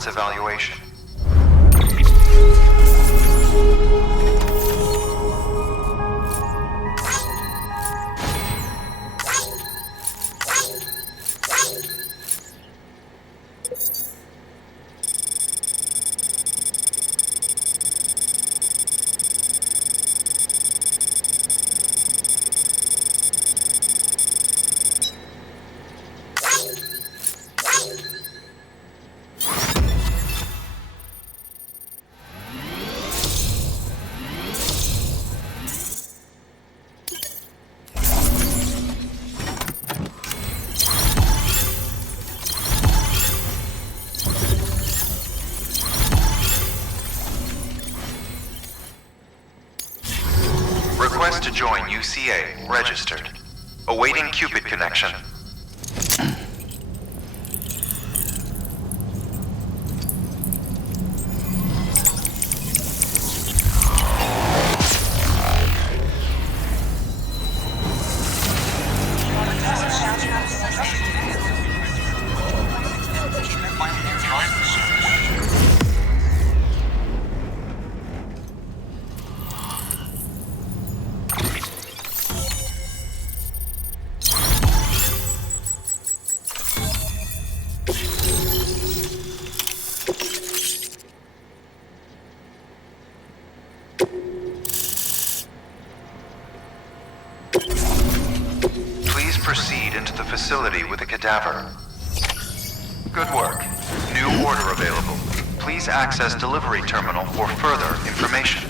its evaluation. Request to join UCA. Registered. Awaiting Cupid connection. Proceed into the facility with a cadaver. Good work. New order available. Please access delivery terminal for further information.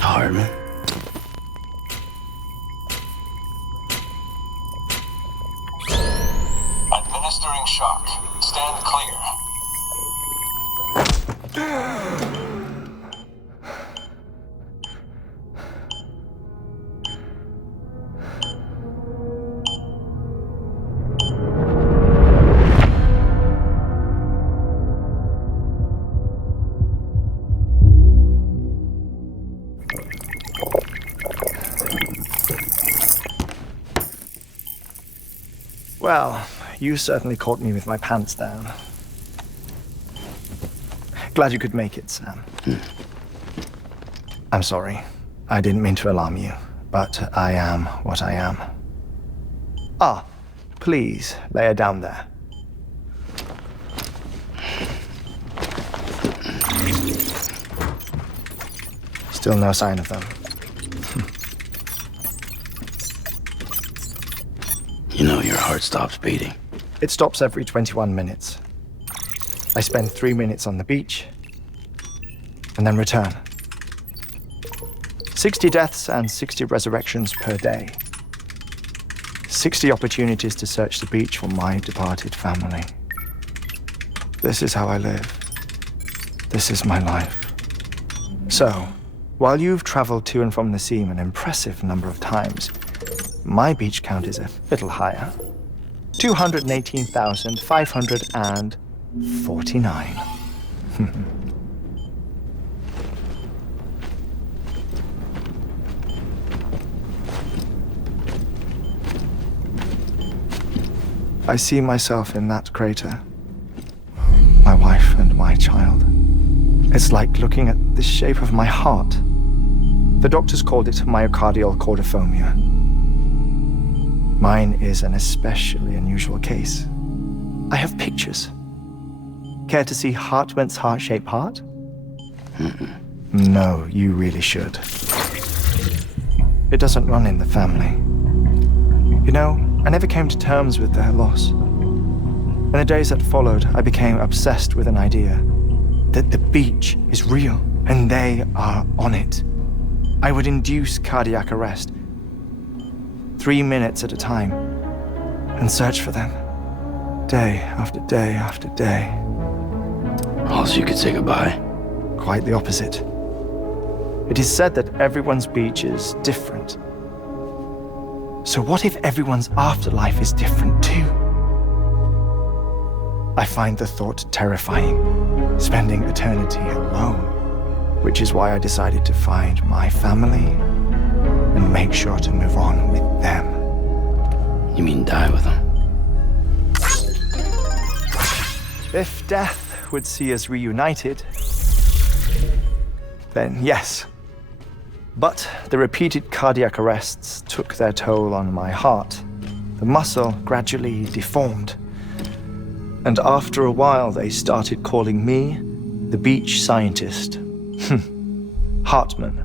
Heartman. Administering shock. Stand clear. Well, you certainly caught me with my pants down. Glad you could make it, Sam. I'm sorry. I didn't mean to alarm you, but I am what I am. Ah, please, lay her down there. Still no sign of them. You know your heart stops beating. It stops every 21 minutes. I spend 3 minutes on the beach, and then return. 60 deaths and 60 resurrections per day. 60 opportunities to search the beach for my departed family. This is how I live. This is my life. So, while you've traveled to and from the sea an impressive number of times, my beach count is a little higher. 218,549. I see myself in that crater. My wife and my child. It's like looking at the shape of my heart. The doctors called it myocardial cordophobia. Mine is an especially unusual case. I have pictures. Care to see Heartman's heart-shaped heart? No, you really should. It doesn't run in the family. You know, I never came to terms with their loss. In the days that followed, I became obsessed with an idea that the beach is real and they are on it. I would induce cardiac arrest, 3 minutes at a time, and search for them, day after day after day. Also, you could say goodbye. Quite the opposite. It is said that everyone's beach is different. So what if everyone's afterlife is different too? I find the thought terrifying, spending eternity alone, which is why I decided to find my family and make sure to move on with them. You mean die with them? If death would see us reunited, then yes. But the repeated cardiac arrests took their toll on my heart. The muscle gradually deformed. And after a while, they started calling me the beach scientist. Heartman.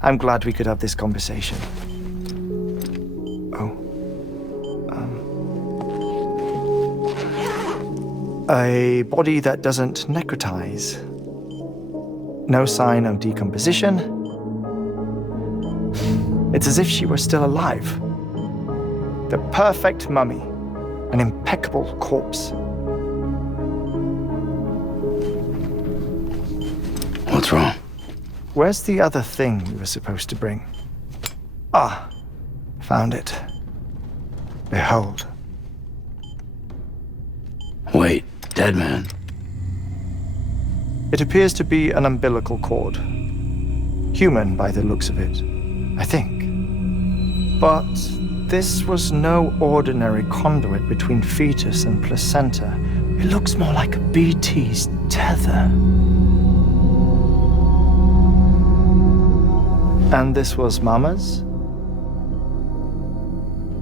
I'm glad we could have this conversation. A body that doesn't necrotize. No sign of decomposition. It's as if she were still alive. The perfect mummy. An impeccable corpse. What's wrong? Where's the other thing you were supposed to bring? Ah, found it. Behold. Wait, dead man. It appears to be an umbilical cord. Human by the looks of it, I think. But this was no ordinary conduit between fetus and placenta. It looks more like a BT's tether. And this was Mama's?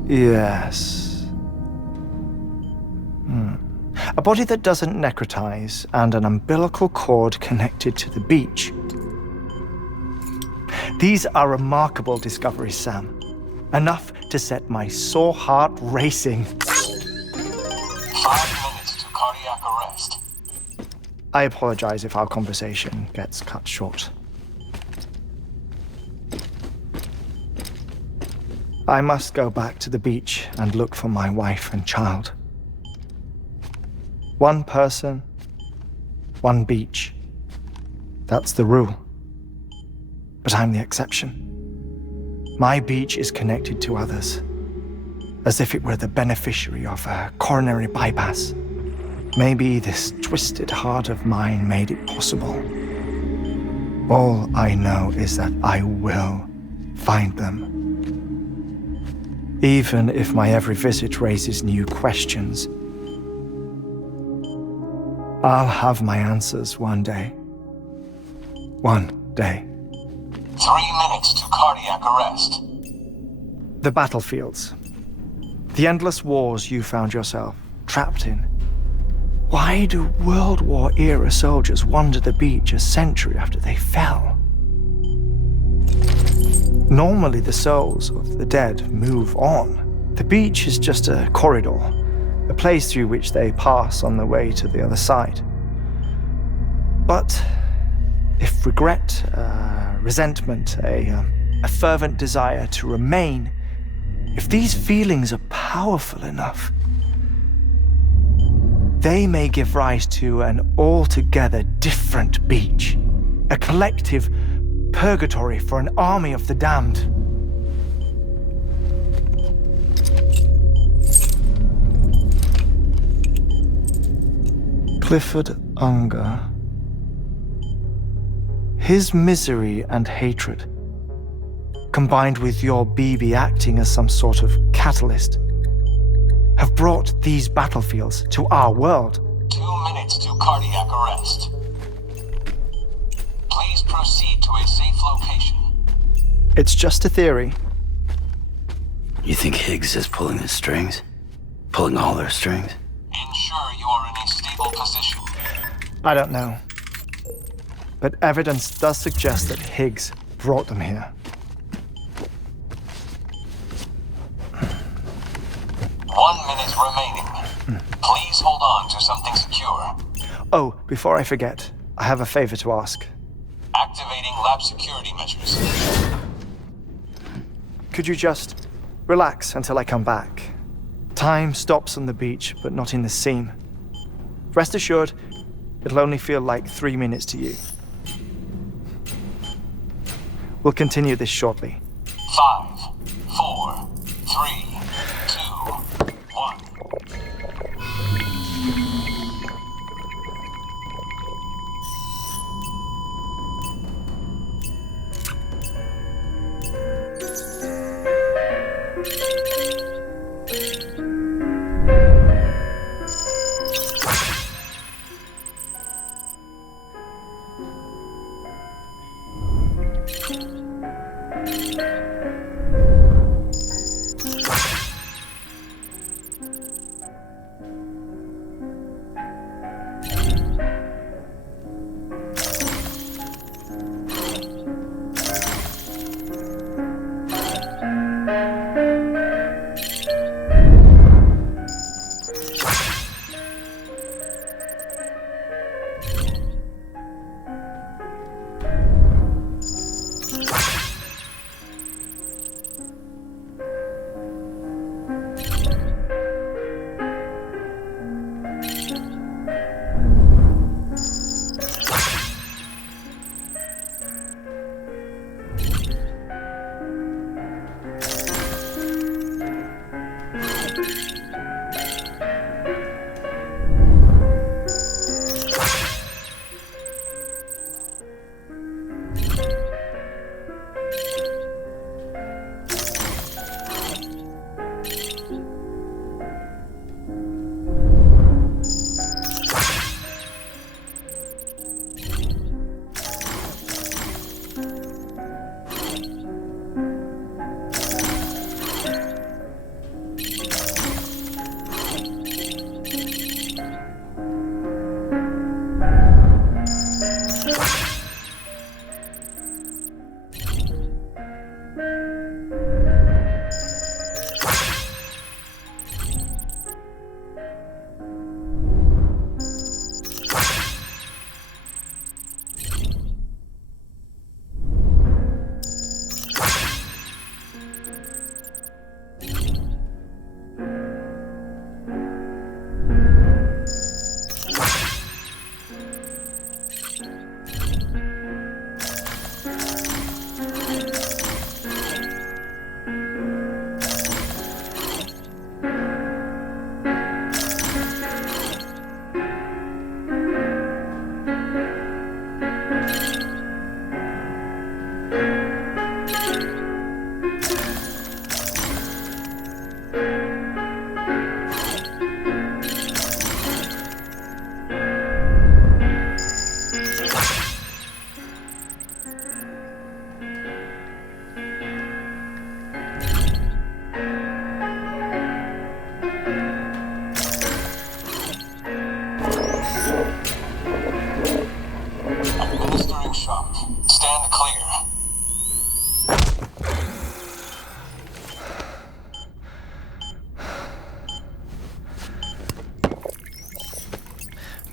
Yes. A body that doesn't necrotize and an umbilical cord connected to the beach. These are remarkable discoveries, Sam. Enough to set my sore heart racing. 5 minutes to cardiac arrest. I apologize if our conversation gets cut short. I must go back to the beach and look for my wife and child. One person, one beach. That's the rule. But I'm the exception. My beach is connected to others, as if it were the beneficiary of a coronary bypass. Maybe this twisted heart of mine made it possible. All I know is that I will find them. Even if my every visit raises new questions, I'll have my answers one day. One day. 3 minutes to cardiac arrest. The battlefields. The endless wars you found yourself trapped in. Why do World War-era soldiers wander the beach a century after they fell? Normally the souls of the dead move on. The beach is just a corridor, a place through which they pass on the way to the other side. But if regret, resentment, a fervent desire to remain, if these feelings are powerful enough, they may give rise to an altogether different beach, a collective purgatory for an army of the damned. Clifford Unger. His misery and hatred, combined with your BB acting as some sort of catalyst, have brought these battlefields to our world. 2 minutes to cardiac arrest. Please proceed to a safe location. It's just a theory. You think Higgs is pulling his strings? Pulling all their strings? Ensure you are in a stable position. I don't know. But evidence does suggest that Higgs brought them here. 1 minute remaining. Please hold on to something secure. Oh, before I forget, I have a favor to ask. Activating lab security measures. Could you just relax until I come back? Time stops on the beach, but not in the scene. Rest assured, it'll only feel like 3 minutes to you. We'll continue this shortly. 5, 4, 3, 2, 1.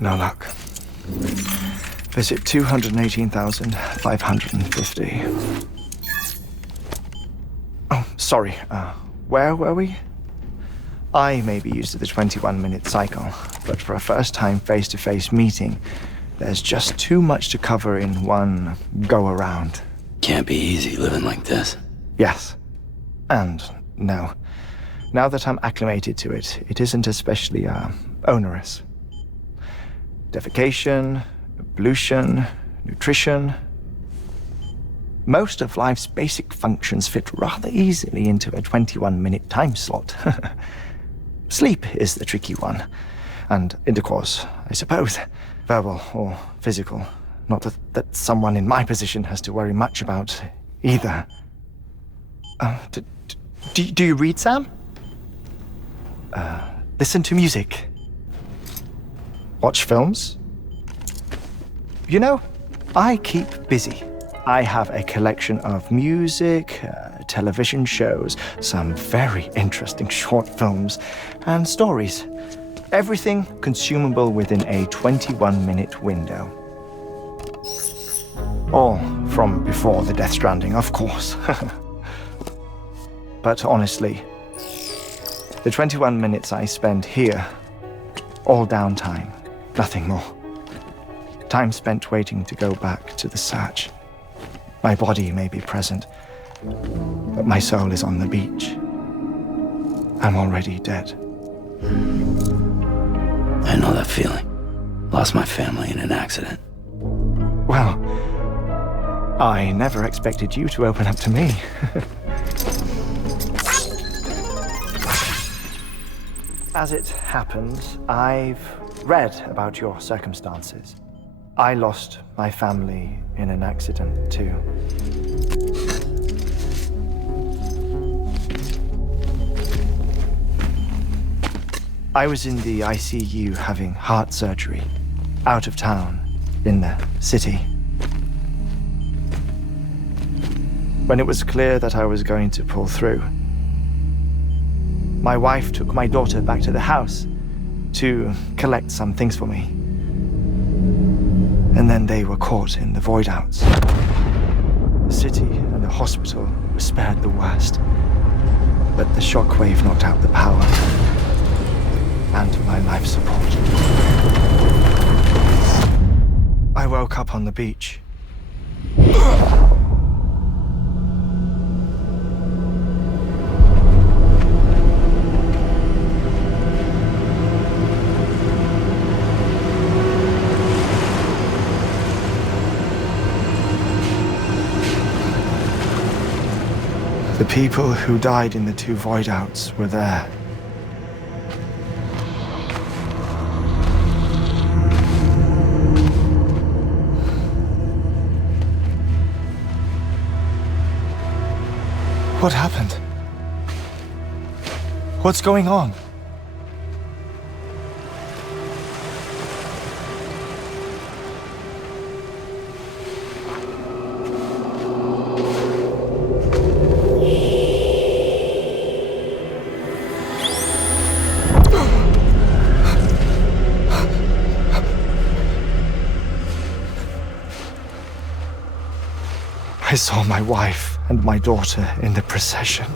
No luck. Visit 218,550. Oh, sorry. Where were we? I may be used to the 21-minute cycle, but for a first-time face-to-face meeting, there's just too much to cover in one go-around. Can't be easy living like this. Yes. And no. Now that I'm acclimated to it, it isn't especially, onerous. Defecation, ablution, nutrition. Most of life's basic functions fit rather easily into a 21-minute time slot. Sleep is the tricky one. And intercourse, I suppose. Verbal or physical. Not that someone in my position has to worry much about either. Do you read, Sam? Listen to music. Watch films? You know, I keep busy. I have a collection of music, television shows, some very interesting short films, and stories. Everything consumable within a 21-minute window. All from before the Death Stranding, of course. But honestly, the 21 minutes I spend here, all downtime, nothing more. Time spent waiting to go back to the Satch. My body may be present, but my soul is on the beach. I'm already dead. I know that feeling. Lost my family in an accident. Well, I never expected you to open up to me. As it happens, I've read about your circumstances. I lost my family in an accident, too. I was in the ICU having heart surgery, out of town, in the city. When it was clear that I was going to pull through, my wife took my daughter back to the house to collect some things for me. And then they were caught in the void outs. The city and the hospital were spared the worst, but the shockwave knocked out the power and my life support. I woke up on the beach. The people who died in the two void outs were there. What happened? What's going on? I saw my wife and my daughter in the procession.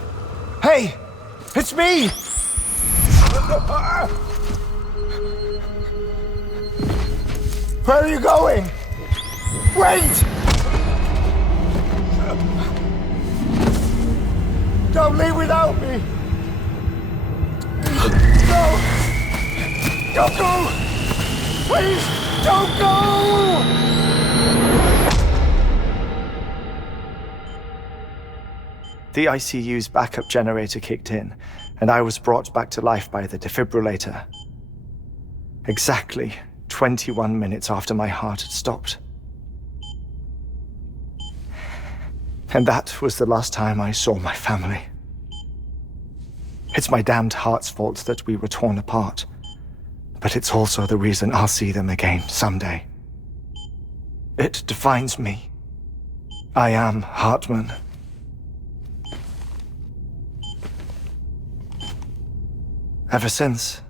Hey! It's me! Where are you going? Wait! Don't leave without me! No! Don't go! Please, don't go! The ICU's backup generator kicked in, and I was brought back to life by the defibrillator. Exactly 21 minutes after my heart had stopped. And that was the last time I saw my family. It's my damned heart's fault that we were torn apart, but it's also the reason I'll see them again someday. It defines me. I am Heartman. Ever since,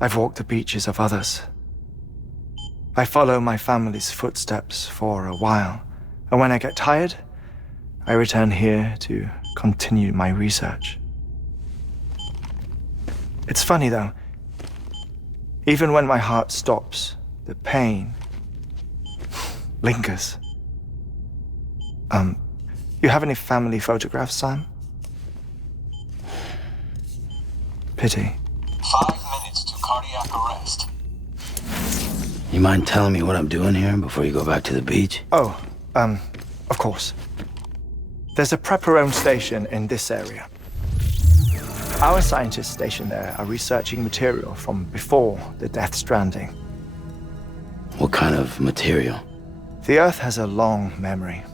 I've walked the beaches of others. I follow my family's footsteps for a while, and when I get tired, I return here to continue my research. It's funny though, even when my heart stops, the pain lingers. You have any family photographs, Sam? Pity. 5 minutes to cardiac arrest. You mind telling me what I'm doing here before you go back to the beach? Oh, of course. There's a prepper-owned station in this area. Our scientists stationed there are researching material from before the Death Stranding. What kind of material? The Earth has a long memory.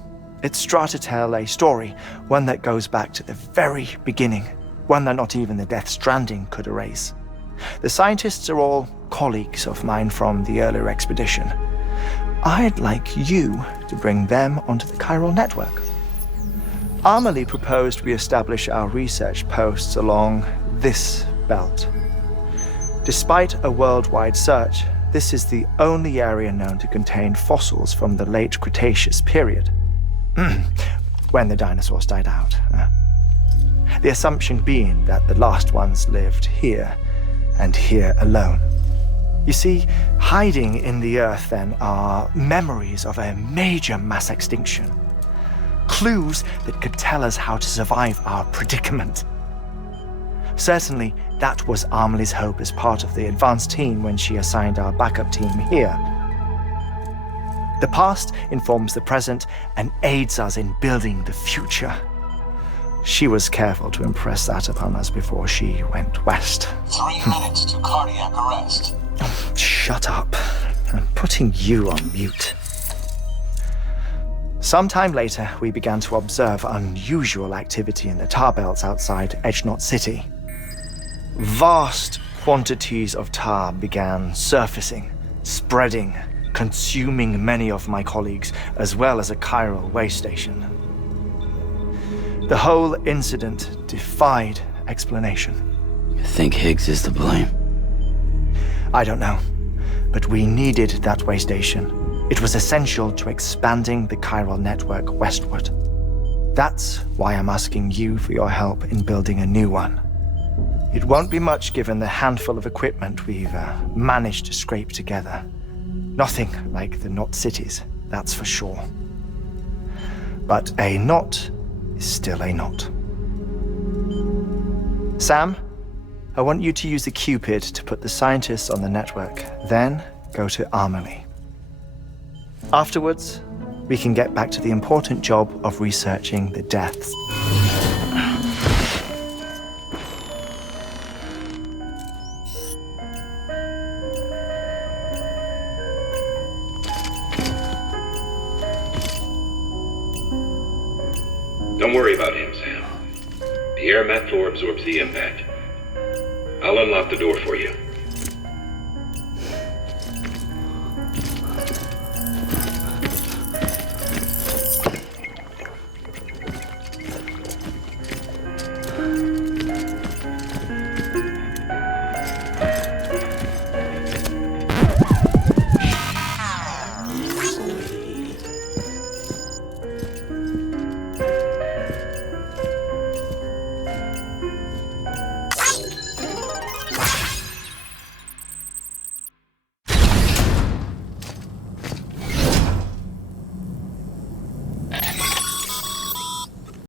It's trying to tell a story, one that goes back to the very beginning, one that not even the Death Stranding could erase. The scientists are all colleagues of mine from the earlier expedition. I'd like you to bring them onto the chiral network. Amelie proposed we establish our research posts along this belt. Despite a worldwide search, this is the only area known to contain fossils from the late Cretaceous period, when the dinosaurs died out. The assumption being that the last ones lived here, and here alone. You see, hiding in the Earth then are memories of a major mass extinction. Clues that could tell us how to survive our predicament. Certainly, that was Amelie's hope as part of the advanced team when she assigned our backup team here. The past informs the present and aids us in building the future. She was careful to impress that upon us before she went west. 3 minutes to cardiac arrest. Shut up. I'm putting you on mute. Sometime later, we began to observe unusual activity in the tar belts outside Edgenot City. Vast quantities of tar began surfacing, spreading, consuming many of my colleagues, as well as a chiral way station. The whole incident defied explanation. You think Higgs is to blame? I don't know, but we needed that way station. It was essential to expanding the chiral network westward. That's why I'm asking you for your help in building a new one. It won't be much given the handful of equipment we've managed to scrape together. Nothing like the knot cities, that's for sure. But a knot is still a knot. Sam, I want you to use the Cupid to put the scientists on the network, then go to Amelie. Afterwards, we can get back to the important job of researching the deaths. Don't worry about him, Sam. The air mat floor absorbs the impact. I'll unlock the door for you.